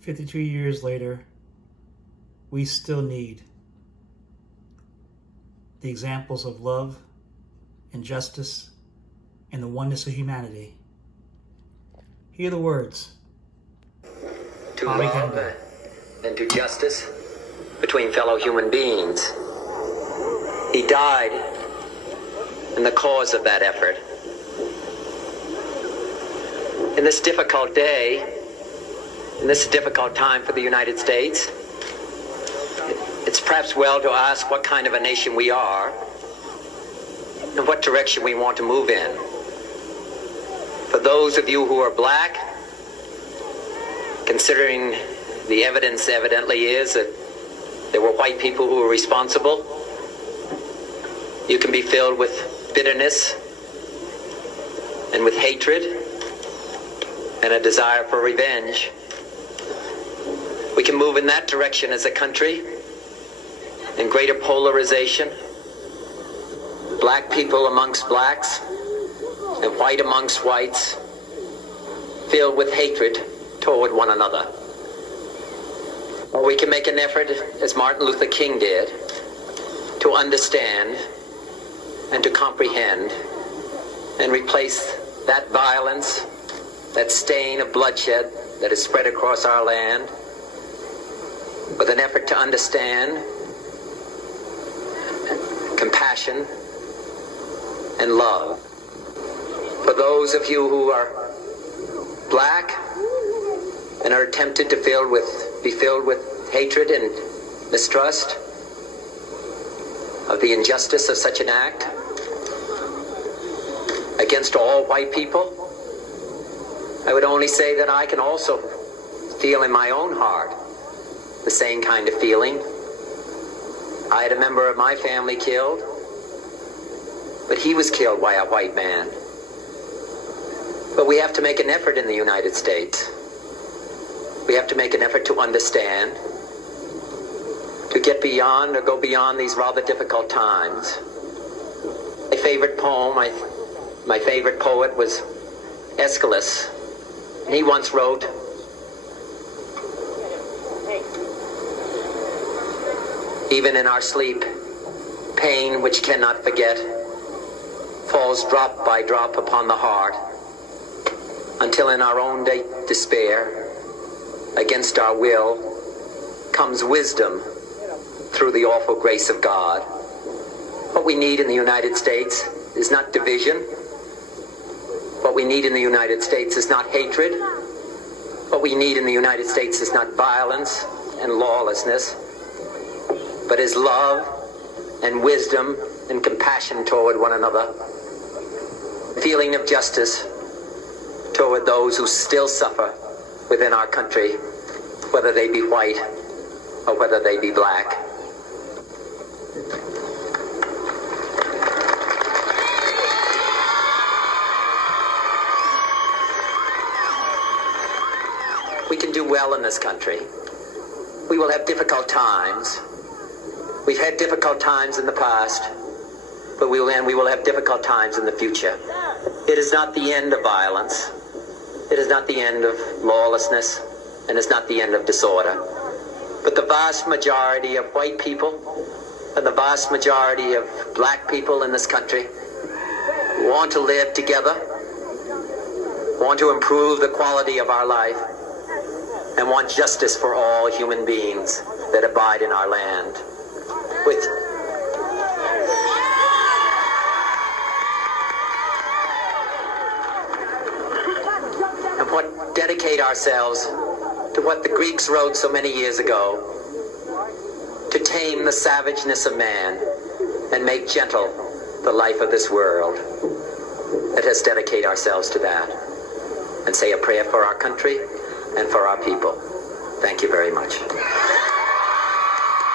52 years later, we still need the examples of love and justice and the oneness of humanity. Hear the words. To love and to justice between fellow human beings. He died in the cause of that effort. In this difficult day, in this difficult time for the United States, it's perhaps well to ask what kind of a nation we are and what direction we want to move in. For those of you who are black, considering the evidence evidently is that there were white people who were responsible, you can be filled with bitterness and with hatred and a desire for revenge. We can move in that direction as a country, in greater polarization, black people amongst blacks and white amongst whites, filled with hatred toward one another. Or we can make an effort, as Martin Luther King did, to understand and to comprehend and replace that violence, that stain of bloodshed that is spread across our land, with an effort to understand compassion and love. For those of you who are black and are tempted to be filled with hatred and mistrust of the injustice of such an act against all white people, I would only say that I can also feel in my own heart the same kind of feeling. I had a member of my family killed, but he was killed by a white man. But we have to make an effort in the United States. We have to make an effort to understand, to get beyond or go beyond these rather difficult times. My favorite poem, my favorite poet was Aeschylus, and he once wrote, "Even in our sleep, pain which cannot forget falls drop by drop upon the heart, until in our own despair, against our will, comes wisdom through the awful grace of God." What we need in the United States is not division. What we need in the United States is not hatred. What we need in the United States is not violence and lawlessness, but is love and wisdom and compassion toward one another. Feeling of justice toward those who still suffer within our country, whether they be white or whether they be black. We can do well in this country. We will have difficult times. We've had difficult times in the past, but we will have difficult times in the future. It is not the end of violence. It is not the end of lawlessness, and it's not the end of disorder. But the vast majority of white people and the vast majority of black people in this country want to live together, want to improve the quality of our life, and want justice for all human beings that abide in our land. Dedicate ourselves to what the Greeks wrote so many years ago, to tame the savageness of man and make gentle the life of this world. Let us dedicate ourselves to that and say a prayer for our country and for our people. Thank you very much.